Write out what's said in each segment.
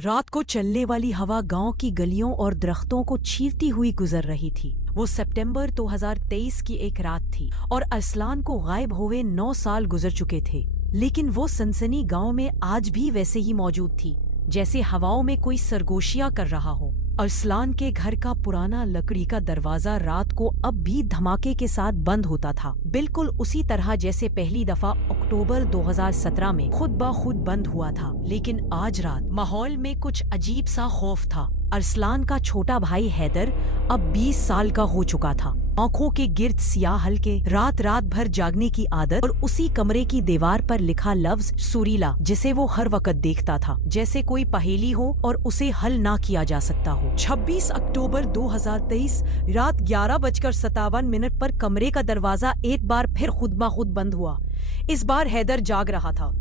रात को चलने वाली हवा गांव की गलियों और दरख्तों को चीरती हुई गुजर रही थी। वो सितंबर 2023 की एक रात थी और अरसलान को गायब हुए 9 साल गुजर चुके थे, लेकिन वो सनसनी गांव में आज भी वैसे ही मौजूद थी, जैसे हवाओं में कोई सरगोशियां कर रहा हो। अरसलान के घर का पुराना लकड़ी का दरवाजा रात को अब भी धमाके के साथ बंद होता था, बिल्कुल उसी तरह जैसे पहली दफा अक्टूबर 2017 में खुद ब खुद बंद हुआ था। लेकिन आज रात माहौल में कुछ अजीब सा खौफ था। अरसलान का छोटा भाई हैदर अब 20 साल का हो चुका था। आंखों के गिर्द सियाह हल्के, रात रात भर जागने की आदत और उसी कमरे की दीवार पर लिखा लफ्ज सुरीला, जिसे वो हर वक्त देखता था जैसे कोई पहेली हो और उसे हल ना किया जा सकता हो। 26 अक्टूबर 2023 रात 11:57 पर कमरे का दरवाजा एक बार फिर खुद ब खुद बंद हुआ। इस बार हैदर जाग रहा था।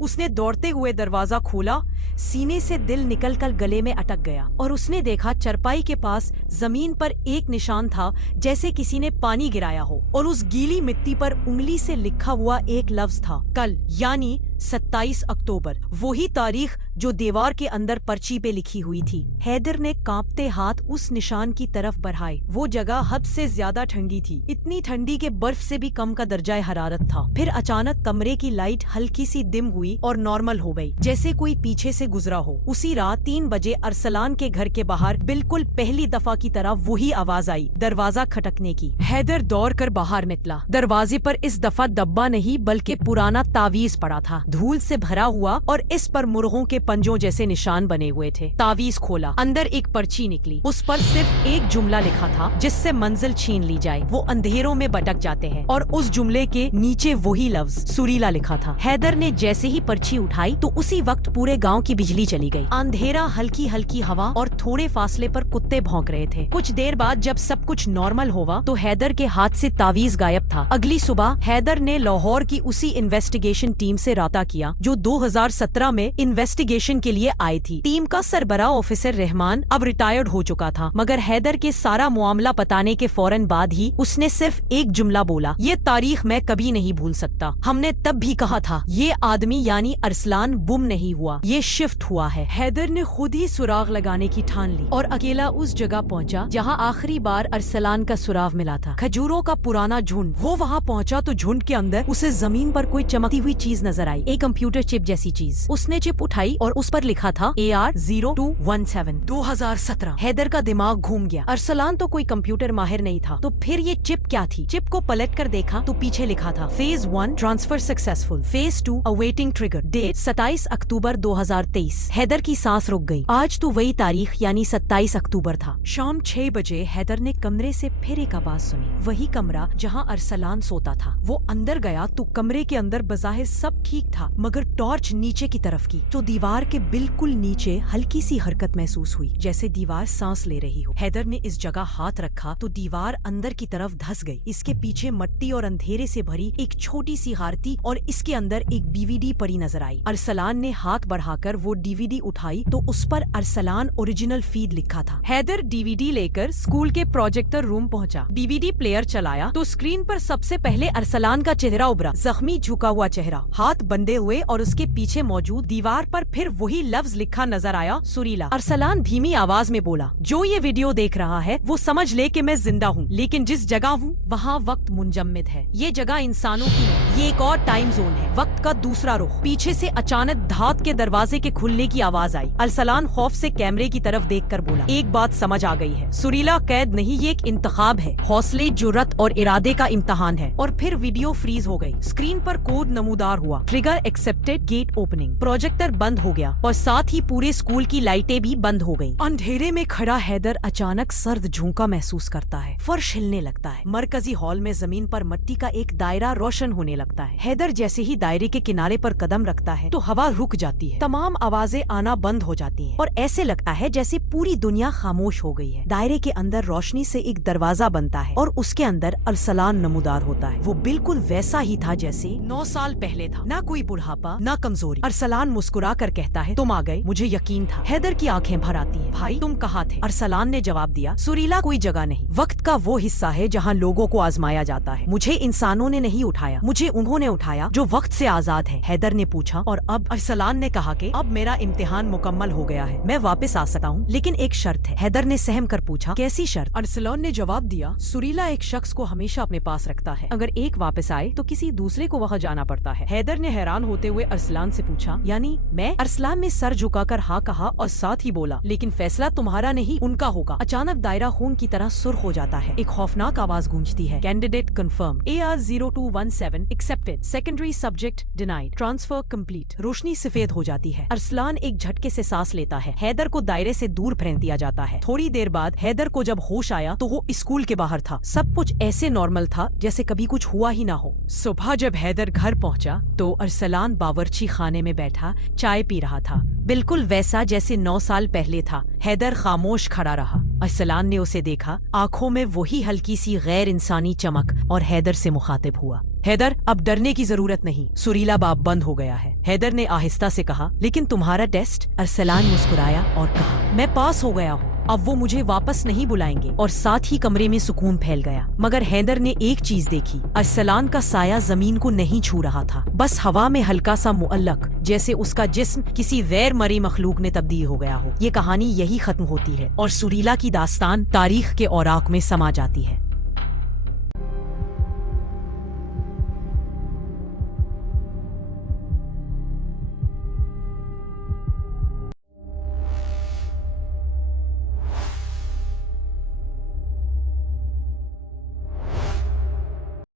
उसने दौड़ते हुए दरवाजा खोला, सीने से दिल निकलकर गले में अटक गया और उसने देखा चरपाई के पास जमीन पर एक निशान था, जैसे किसी ने पानी गिराया हो, और उस गीली मिट्टी पर उंगली से लिखा हुआ एक लफ्ज था, कल, यानी 27 अक्टूबर। वही तारीख जो दीवार के अंदर पर्ची पे लिखी हुई थी। हैदर ने कांपते हाथ उस निशान की तरफ बढ़ाए। वो जगह हद से ज्यादा ठंडी थी, इतनी ठंडी के बर्फ से भी कम का दर्जा हरारत था। फिर अचानक कमरे की लाइट हल्की सी डिम हुई और नॉर्मल हो गई, जैसे कोई पीछे से गुजरा हो। उसी रात 3 बजे अरसलान के घर के बाहर बिल्कुल पहली दफा की तरह वही आवाज आई, दरवाजा खटकने की। हैदर दौड़ कर बाहर निकला। दरवाजे पर इस दफा डब्बा नहीं बल्कि पुराना तावीज पड़ा था, धूल से भरा हुआ, और इस पर मुर्गों के पंजों जैसे निशान बने हुए थे। तावीज खोला, अंदर एक पर्ची निकली। उस पर सिर्फ एक जुमला लिखा था, जिससे मंजिल छीन ली जाए वो अंधेरों में भटक जाते हैं, और उस जुमले के नीचे वही लफ्ज सुरीला लिखा था। हैदर ने जैसे ही पर्ची उठाई तो उसी वक्त पूरे गांव की बिजली चली गई। अंधेरा, हल्की हल्की हवा और थोड़े फासले पर कुत्ते भौंक रहे थे। कुछ देर बाद जब सब कुछ नॉर्मल हुआ तो हैदर के हाथ से तावीज गायब था। अगली सुबह हैदर ने लाहौर की उसी इन्वेस्टिगेशन टीम से राब्ता किया जो 2017 में इन्वेस्टिगेशन के लिए आई थी। टीम का सरबराह ऑफिसर रहमान अब रिटायर्ड हो चुका था, मगर हैदर के सारा मामला बताने के फौरन बाद ही उसने सिर्फ एक जुमला बोला, ये तारीख मैं कभी नहीं भूल सकता। हमने तब भी कहा था ये आदमी यानी अरसलान गुम नहीं हुआ, ये शिफ्ट हुआ है। हैदर ने खुद ही सुराग लगाने की ठान ली और अकेला उस जगह पहुंचा जहां आखिरी बार अरसलान का सुराग मिला था, खजूरों का पुराना झुंड। वो वहां पहुंचा तो झुंड के अंदर उसे जमीन पर कोई चमकती हुई चीज नजर आई, एक कंप्यूटर चिप जैसी चीज। उसने चिप उठाई और उस पर लिखा था AR0217 2017। हैदर का दिमाग घूम गया। अरसलान तो कोई कंप्यूटर माहिर नहीं था, तो फिर ये चिप क्या थी? चिप को पलट कर देखा तो पीछे लिखा था phase 1 transfer successful, phase 2 awaiting trigger, date 27 October 2023। Haider की सांस रुक गई। आज तो वही तारीख यानी 27 अक्टूबर था। शाम 6 बजे हैदर ने कमरे से फिर एक आवाज सुनी, वही कमरा जहां अरसलान सोता था। वो अंदर गया तो कमरे के अंदर बज़ाहिर सब ठीक था, मगर टॉर्च नीचे की तरफ की तो दीवार के बिल्कुल नीचे हल्की सी हरकत महसूस हुई, जैसे दीवार सांस ले रही हो। हैदर ने इस जगह हाथ रखा तो दीवार अंदर की तरफ धंस गई। इसके पीछे मिट्टी और अंधेरे से भरी एक छोटी सी हारती और इसके अंदर एक DVD पड़ी नजर आई। अरसलान ने हाथ बढ़ाकर वो DVD उठाई तो उस पर अरसलान ओरिजिनल फीड लिखा था। हैदर DVD लेकर स्कूल के प्रोजेक्टर रूम पहुंचा। DVD प्लेयर चलाया तो स्क्रीन पर सबसे पहले अरसलान का चेहरा उभरा, जख्मी झुका हुआ चेहरा, हाथ बंधे हुए, और उसके पीछे मौजूद दीवार पर फिर वही लफ्ज लिखा नजर आया, सुरीला। अरसलान धीमी आवाज में बोला, जो ये वीडियो देख रहा है वो समझ ले कि मैं जिंदा हूँ, लेकिन जिस जगह हूँ वहाँ वक्त मुंजमद है। ये जगह इंसानों की नहीं, ये एक और टाइम जोन है, वक्त का दूसरा रुख। पीछे से अचानक धात के दरवाजे के खुलने की आवाज आई। अरसलान खौफ से कैमरे की तरफ देखकर बोला, एक बात समझ आ गई है, सुरीला कैद नहीं, ये एक इंतखाब है, हौसले, जुर्रत और इरादे का इम्तहान है। और फिर वीडियो फ्रीज हो गई। स्क्रीन पर कोड नमूदार हुआ, trigger accepted, gate opening. Projector बंद हो गया और साथ ही पूरे स्कूल की लाइटें भी बंद हो गई। अंधेरे में खड़ा हैदर अचानक सर्द झोंका महसूस करता है, फर्श हिलने लगता है। मरकजी हॉल में जमीन पर मिट्टी का एक दायरा रोशन होने लगता है। हैदर जैसे ही दायरे के किनारे पर कदम रखता है तो हवा रुक जाती है, तमाम आवाजें आना बंद हो जाती हैं और ऐसे लगता है जैसे पूरी दुनिया खामोश हो गई है। दायरे के अंदर रोशनी से एक दरवाजा बनता है और उसके अंदर अरसलान नमूदार होता है। वो बिल्कुल वैसा ही था जैसे 9 साल पहले था, ना कोई बुढ़ापा ना कमजोरी। अरसलान मुस्कुरा कर कहता है, तुम आ गए, मुझे यकीन था। हैदर की आंखें भर आती है, भाई तुम कहाँ थे? अरसलान ने जवाब दिया, सुरीला कोई जगह नहीं, वक्त का वो हिस्सा है जहाँ लोगों को आजमाया जाता है। मुझे इंसानों ने नहीं उठाया, मुझे उन्होंने उठाया जो वक्त से आजाद है। हैदर ने पूछा, और अब? अरसलान ने कहा कि अब मेरा इम्तिहान मुकम्मल हो गया है, मैं वापस आ सकता हूँ, लेकिन एक शर्त है। हैदर ने सहम कर पूछा, कैसी शर्त? अरसलान ने जवाब दिया, सुरीला एक शख्स को हमेशा अपने पास रखता है, अगर एक वापस आए तो किसी दूसरे को वहाँ जाना पड़ता है। हैदर ने हैरान होते हुए अरसलान से पूछा, यानी मैं? अरसलान ने सर झुकाकर हाँ कहा और साथ ही बोला, लेकिन फैसला तुम्हारा नहीं उनका होगा। अचानक दायरा खून की तरह सुर्ख हो जाता है। एक खौफनाक आवाज गूंजती है, candidate confirm, AR0217 accepted, secondary subject denied, transfer complete. रोशनी सफेद हो जाती है। अरसलान एक झटके से सांस लेता है। हैदर को दायरे से दूर फेंक दिया जाता है। थोड़ी देर बाद हैदर को जब होश आया तो वो स्कूल के बाहर था। सब कुछ ऐसे नॉर्मल था जैसे कभी कुछ हुआ ही ना हो। सुबह जब हैदर घर पहुंचा तो अरसलान बावर्ची खाने में बैठा चाय पी रहा था, बिल्कुल वैसा जैसे 9 साल पहले था। हैदर खामोश खड़ा रहा। अरसलान ने उसे देखा, आंखों में वही हल्की सी गैर इंसानी चमक, और हैदर से मुखातिब हुआ, हैदर अब डरने की जरूरत नहीं, सुरीला बाब बंद हो गया है। हैदर ने आहिस्ता से कहा, लेकिन तुम्हारा टेस्ट? अरसलान मुस्कुराया और कहा, मैं पास हो गया हूँ, अब वो मुझे वापस नहीं बुलाएंगे। और साथ ही कमरे में सुकून फैल गया। मगर हैदर ने एक चीज देखी, अरसलान का साया जमीन को नहीं छू रहा था, बस हवा में हल्का सा मुअल्लक, जैसे उसका जिस्म किसी गैर मरी मखलूक में तब्दील हो गया हो। ये कहानी यही खत्म होती है और सुरीला की दास्तान तारीख के औराक में समा जाती है।